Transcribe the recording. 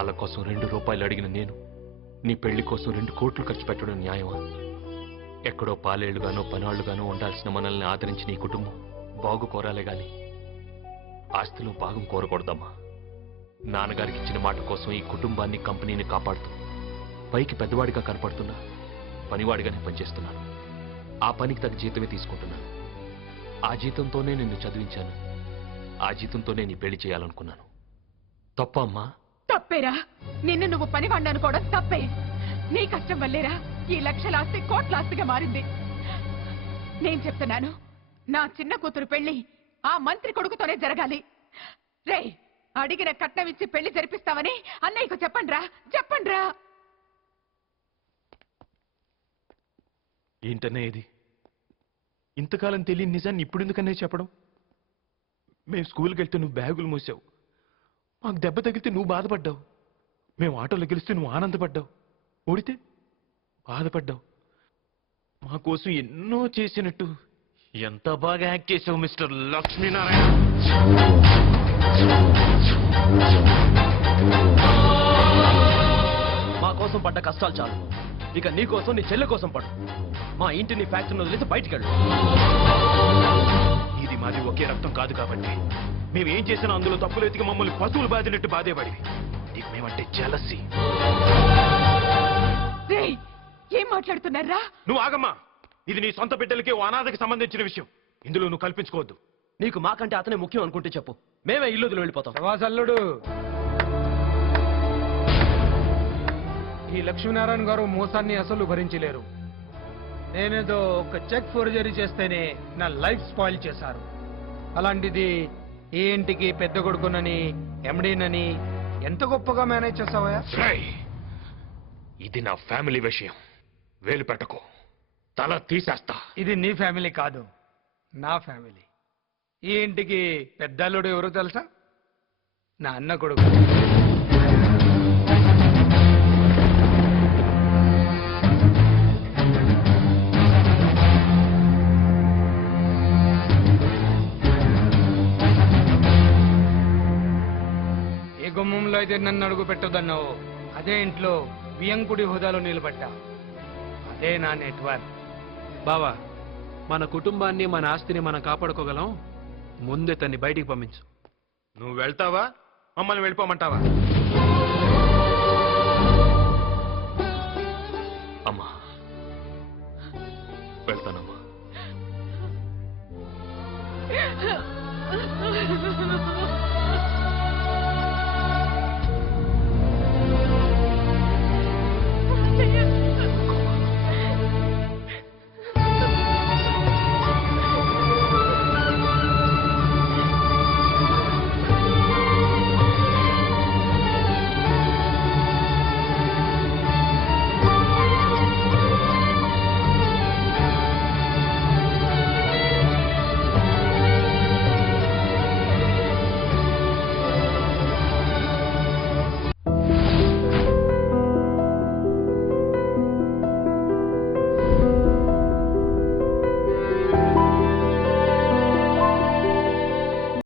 పాల కోసం 2 రూపాయలు అడిగిన నేను నీ పెళ్లి కోసం 2 కోట్లు ఖర్చు పెట్టడం న్యాయమా? ఎక్కడో పాలేళ్లుగానో పనాళ్లుగానో ఉండాల్సిన మనల్ని ఆదరించి నీ కుటుంబం బాగు కోరాలే గాని ఆస్తిలో భాగం కోరకూడదమ్మా. నాన్నగారికి ఇచ్చిన మాట కోసం ఈ కుటుంబాన్ని కంపెనీని కాపాడుతూ పైకి పెద్దవాడిగా కనపడుతున్నా పనివాడిగానే పనిచేస్తున్నాను. ఆ పనికి తగ్గ జీతమే తీసుకుంటున్నాను. ఆ జీతంతోనే నిన్ను చదివించాను. ఆ జీతంతోనే నీ పెళ్లి చేయాలనుకున్నాను. తప్ప అమ్మా? తప్పేరా. నిన్ను నువ్వు పనివాడిని అనుకోవడం తప్పే. నీ కష్టం వల్లేరా ఈ లక్షల ఆస్తి కోట్ల ఆస్తిగా మారింది. నేను చెప్తున్నాను, నా చిన్న కూతురు పెళ్లి ఆ మంత్రి కొడుకుతోనే జరగాలి. రే, అడిగిన కట్నం ఇచ్చి పెళ్లి జరిపిస్తావని అన్నయ్యకు చెప్పండ్రా, చెప్పండ్రా. ఏంటనే ఇది? ఇంతకాలం తెలియని నిజాన్ని ఇప్పుడు ఎందుకనే చెప్పడం? మేము స్కూల్కి వెళ్తే నువ్వు బ్యాగులు మోసావు, మాకు దెబ్బ తగిలితే నువ్వు బాధపడ్డావు, మేము ఆటోలో గెలిస్తే నువ్వు ఆనందపడ్డావు, ఓడితే బాధపడ్డావు. మా కోసం ఎన్నో చేసినట్టు ఎంత బాగా యాక్ట్ చేసావు మిస్టర్ లక్ష్మీనారాయణ. మా కోసం పడ్డ కష్టాలు చాలు, ఇక నీ కోసం నీ చెల్లె కోసం పడు. మా ఇంటిని ఫ్యాక్టరీని వదిలేసి బయటికి వెళ్ళు. ఇది మాది ఒకే రక్తం కాదు కాబట్టి మేమేం చేసినా అందులో తప్పులు ఎతికి మమ్మల్ని పశువులు బాధినట్టు బాధేపడివి. నీకు మేమంటే జలసి. రేయ్, ఏం మాట్లాడుతున్నారా? నువ్వు ఆగమ్మా. ఇది నీ సొంత బిడ్డలకి ఓ అనాథకి సంబంధించిన విషయం. ఇందులో నువ్వు కల్పించుకోవద్దు. నీకు మాకంటే అతనే ముఖ్యం అనుకుంటే చెప్పు, మేమే ఇల్లు వదిలి వెళ్ళిపోతాం. సవాసల్లుడు, ఈ లక్ష్మీనారాయణ గారు మోసాన్ని అసలు భరించలేరు. నేనేదో ఒక చెక్ ఫోర్జరీ చేస్తేనే నా లైఫ్ స్పాయిల్ చేశారు. అలాంటిది ఈ ఇంటికి పెద్ద కొడుకునని ఎండీనని ఎంత గొప్పగా మేనేజ్ చేస్తావా? ఇది నా ఫ్యామిలీ విషయం. వేలు పెట్టకు, తల తీసేస్తా. ఇది నీ ఫ్యామిలీ కాదు, నా ఫ్యామిలీ. ఈ ఇంటికి పెద్దల్లుడు ఎవరో తెలుసా? నా అన్న కొడుకు. ఏ గుమ్మంలో అయితే నన్ను అడుగు పెట్టొద్దన్నావు, అదే ఇంట్లో వియంకుడి హోదాలో నిలబడ్డా. అదే నా నెట్వర్క్. బావా, మన కుటుంబాన్ని మన ఆస్తిని మనం కాపాడుకోగలం. ముందే తన్ని బయటికి పంపించు. నువ్వు వెళ్తావా, మమ్మల్ని వెళ్ళిపోమంటావా?